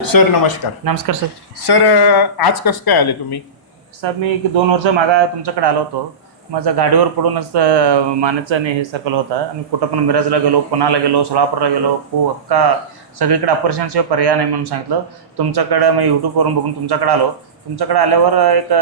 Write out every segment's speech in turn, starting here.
Sir नमस्कार. नमस्कार sir. Sir आज कसं काय आले तुम्ही? सर मी 2 वर्ष मागा तुमच्याकडे आलो होतो. माझा गाडीवर पडूनच मानेचं आणि हे सर्कल होता आणि कुठं पण मिराजला गेलो, पुण्याला गेलो, सोलापूरला गेलो, अख्खा सगळीकडे ऑपरेशनशिवाय पर्याय नाही म्हणून सांगितलं. तुमच्याकडे मी यूट्यूबवरून बघून तुमच्याकडे आलो. तुमच्याकडे आल्यावर एक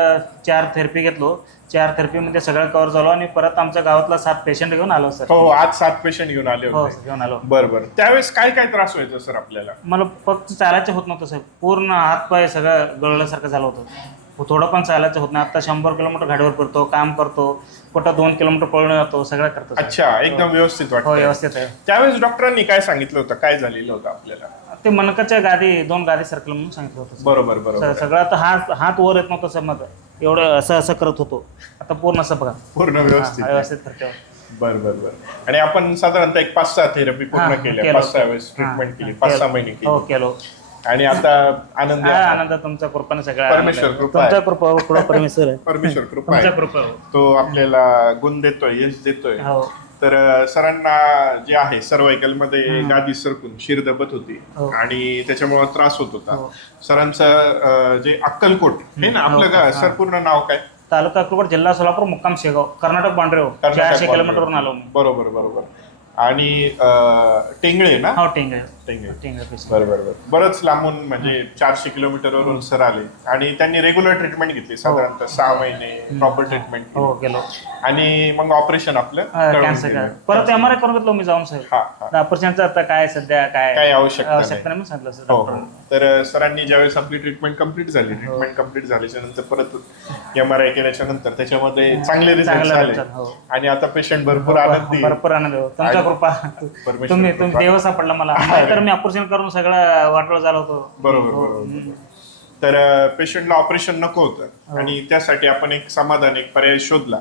4 थेरपी घेतलो. 4 थेरपीमध्ये सगळं कव्हर झालो आणि परत आमच्या गावातला 7 पेशंट घेऊन आलो सर. हो, आज 7 पेशंट घेऊन आले हो होते. घेऊन आलो. बरं. त्यावेळेस काय काय त्रास व्हायचा सर आपल्याला? मला फक्त चालायचं होत नव्हतं सर. पूर्ण हातपाय सगळं गळल्यासारखं झालं होतं. थोडं पण चालायचं होत नाही. आता 100 किलोमीटर गाडीवर फिरतो, काम करतो, कुठं 2 किलोमीटर पळून जातो, सगळं करतो. अच्छा, एकदम व्यवस्थित हो वाटतं. व्यवस्थित आहे. त्यावेळेस डॉक्टरांनी काय सांगितलं होतं, काय झालेलं होतं आपल्याला? ते मनकाच्या 2 गादी सर्कल म्हणून सांगितलं होतं. बरोबर. सगळं आता हात वर येत नव्हतं सर माझं. एवढं असं करत होतो. आता पूर्ण असं बघा, पूर्ण व्यवस्थित. व्यवस्थित करतो. बरं. आणि आपण साधारणतः एक 5-6 थेरपी पूर्ण केल्या, 5-6 वेळेस ट्रीटमेंट केली, 5-6 महिने हो केली. केलो. आणि आता आनंदी आहे. आनंद तुमच्या कृपाने सगळं. परमेश्वर कृपा आहे. तुमच्या कृपा परमेश्वर आहे. परमेश्वर कृपा तुमच्या आहे. कृपा. तो आपल्याला गुण देतोय, यश देतोय. हो तर सरांना जे आहे सर्वायकल मध्ये गादी सरकून शिर दबत होती हो. आणि त्याच्यामुळे त्रास होत होता. हो. सरांचं जे अक्कलकोट हे ना आपलं का सर पूर्ण नाव काय? तालुका अक्कलकोट, जिल्हा सोलापूर, मुक्काम शेगाव, कर्नाटक बाउंड्री. 400 किलोमीटरवरून आलो मी. बरोबर. आणि टेंगळे ना? हो टेंगळे. टेंगळे. बरोबर. बरंच लांबून म्हणजे 400 किलोमीटरवरून सर आले आणि त्यांनी रेग्युलर ट्रीटमेंट घेतली, साधारणतः 6 महिने प्रॉपर ट्रीटमेंट हो गेलो. आणि मग ऑपरेशन आपलं कॅन्सर परत MRI करून घेतलो मी जाऊन सर. ऑपरेशनचं आता काय सध्या काय आवश्यकता नाही म्हणून सांगितलं सर हो. डॉक्टरांनी. तर सरांनी ज्यावेळेस आपली ट्रीटमेंट कम्प्लीट झाल्याच्या नंतर परत MRI केल्याच्या नंतर त्याच्यामध्ये चांगले रिझल्ट झाले आणि आता पेशंट भरपूर आनंदी. भरपूर आनंद. तुमच्या कृपा. तुम्ही देव सापडला मला. तर मी ऑपरेशन करून सगळं वाटोळ झालं होतं. बरोबर. तर पेशंटला ऑपरेशन नको होतं आणि त्यासाठी आपण एक पर्याय शोधला.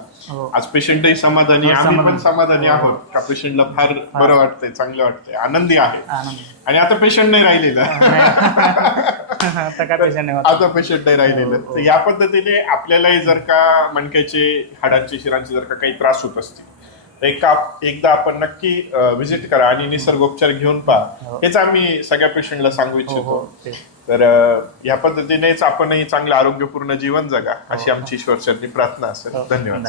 आज पेशंटही समाधानी, आम्ही पण समाधानी आहोत का पेशंटला फार बरं वाटतंय, चांगलं वाटतंय, आनंदी आहे. आणि आता पेशंट नाही राहिलेलं. आता काय पेशंट नाही. आता पेशंट नाही राहिलेलं. तर या पद्धतीने आपल्यालाही जर का मणक्याचे, हाडांचे, शिरांचे जर का काही त्रास होत असतील तर एकदा आपण नक्की व्हिजिट करा आणि निसर्गोपचार घेऊन पहा, हेच आम्ही सगळ्या पेशंटला सांगू इच्छितो. तर या पद्धतीनेच आपणही चांगलं आरोग्यपूर्ण जीवन जगा अशी आमची ईश्वरचरणी प्रार्थना असेल. धन्यवाद.